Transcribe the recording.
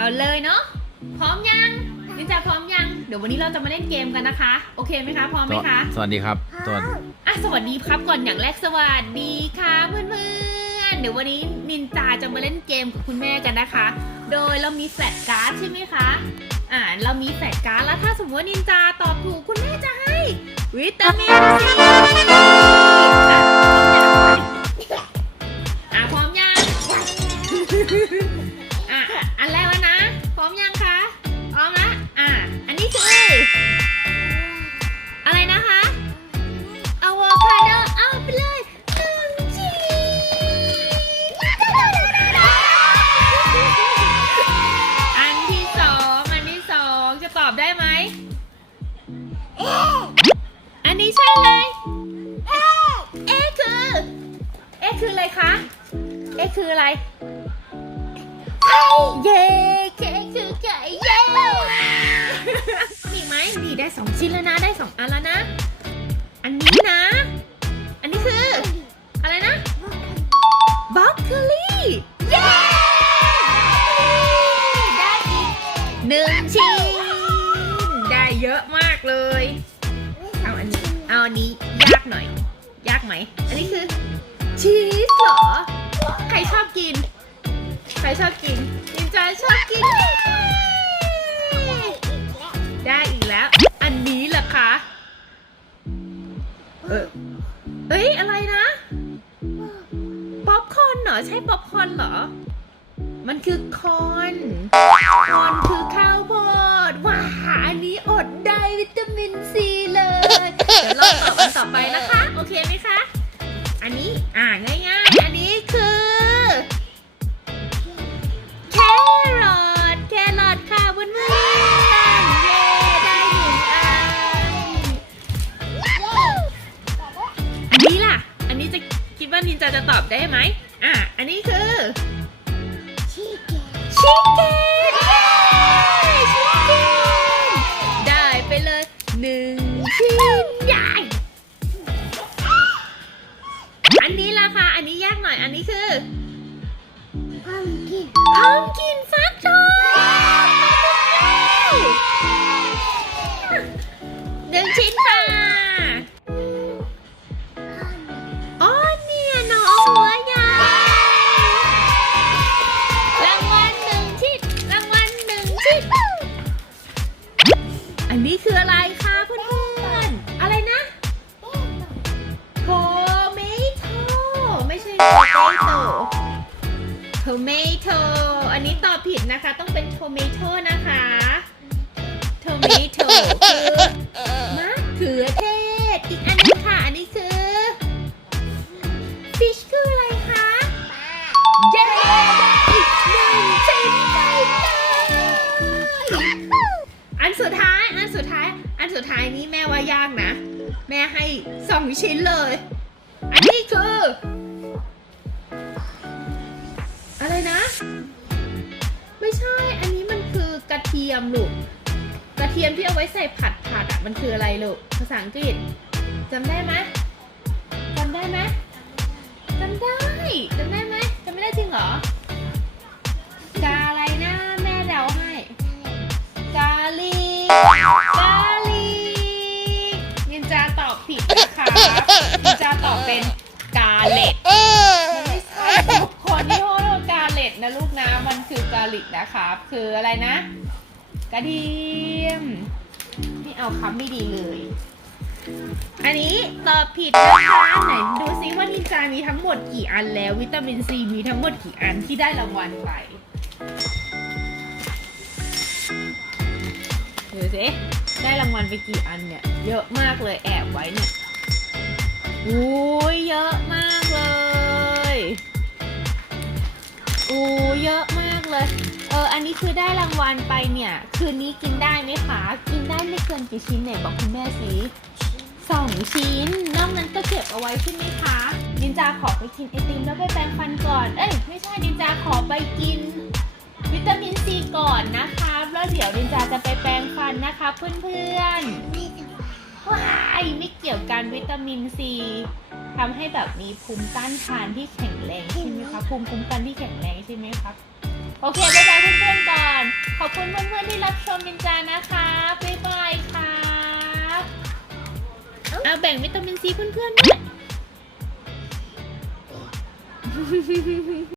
เอาเลยเนาะพร้อมยังนินจาพร้อมยัง เดี๋ยววันนี้เราจะมาเล่นเกมกันนะคะ โอเคไหมคะ พร้อมไหมคะสวัสดีครับสวัสดีอะสวัสดีครับก่อนอย่างแรกสวัสดีค่ะเพื่อนๆเดี๋ยววันนี้นินจาจะมาเล่นเกมกับคุณแม่กันนะคะ โดยเรามีแฟลชการ์ดใช่ไหมคะอ่าเรามีแฟลชการ์ดแล้วถ้าสมมติว่านินจาตอบถูกคุณแม่จะให้วิตามินซี คืออะไรเย้เค้กคือไก่เย้มีไหมดีได้สองชิ้นแล้วนะ ได้สองอันแล้วนะ อันนี้นะ อันนี้คือ อะไรนะบล็อกโคลี่เย้ได้อีกหนึ่งชิ้น ได้เยอะมากเลย เอาอันนี้ เอาอันนี้ยากหน่อย ยากไหม อันนี้คือชีสเหรอ ใครชอบกิน ใครชอบกินนินจาชอบกิน ได้อีกแล้ว อันนี้เหรอคะ เออเอ้ย อะไรนะ ป๊อปคอนเหรอ ใช่ป๊อปคอนเหรอ มันคือคอน คอนคือข้าวโพด คิดว่านินจาจะตอบได้ไหมอะ อันนี้คือชิคเก้นเย้ชิคเก้นได้ไปเลยหนึ่งชิ้นใหญ่อันนี้ล่ะค่ะอันนี้ยากหน่อย อันนี้คือพัมกินฟักท อันนี้คืออะไรคะเพื่อนๆ อะไรนะโทเมโตไม่ใช่โทเตโตโทเมโตอันนี้ตอบผิดนะคะ ต้องเป็นโทเมโตนะคะโทเมโตคือมะเขือเทศ สุดท้ายนี้แม่ว่ายากนะ แม่ให้สองชิ้นเลย อันนี้คือ อะไรนะ ไม่ใช่ อันนี้มันคือกระเทียมลูก กระเทียมที่เอาไว้ใส่ผัดผัดอะ มันคืออะไรลูก ภาษาอังกฤษจำได้ไหมจำได้ไหมจำได้จำได้ไหมจำไม่ได้จริงเหรอกาอะไรนะ แม่เดาให้ กาลีกาลี เป็นกาเล็ดไม่ใช่ทุกคนที่พูดว่ากาเล็ดนะลูกนะมันคือกาลิกนะครับคืออะไรนะ กระเทียมนี่เอาคำไม่ดีเลย อันนี้ตอบผิดนะคะไหนดูซิว่านินจามีทั้งหมดกี่อันแล้ว วิตามินซีมีทั้งหมดกี่อันที่ได้รางวัลไปดูสิได้รางวัลไปกี่อันเนี่ย เยอะมากเลยแอบไว้เนี่ย อ้ยเยอะมากเลยโอ้เยอะมากเลย เออ อันนี้คือได้รางวัลไปเนี่ย คืนนี้กินได้ไหมคะ กินได้ไม่เกินกี่ชิ้นไหนบอกคุณแม่สิสองชิ้น นอกนั้นก็เก็บเอาไว้ใช่ไหมคะ นินจาขอไปกินไอติมแล้วไปแปรงฟันก่อน เอ้ย ไม่ใช่นินจาขอไปกิน วิตามินซีก่อนนะคะ แล้วเดี๋ยวนินจาจะไปแปรงฟันนะคะเพื่อนๆ ว้ายไม่เกี่ยวกันวิตามินซีทำให้แบบมีภูมิต้านทานที่แข็งแรงใช่ไหมคะภูมิคุ้มกันที่แข็งแรงใช่ไหมครับ โอเคบ๊ายบายเพื่อนๆก่อนรับชมมินจานะคะบ๊ายบายครับเอาแบ่งวิตามินซีเพื่อนๆด้วย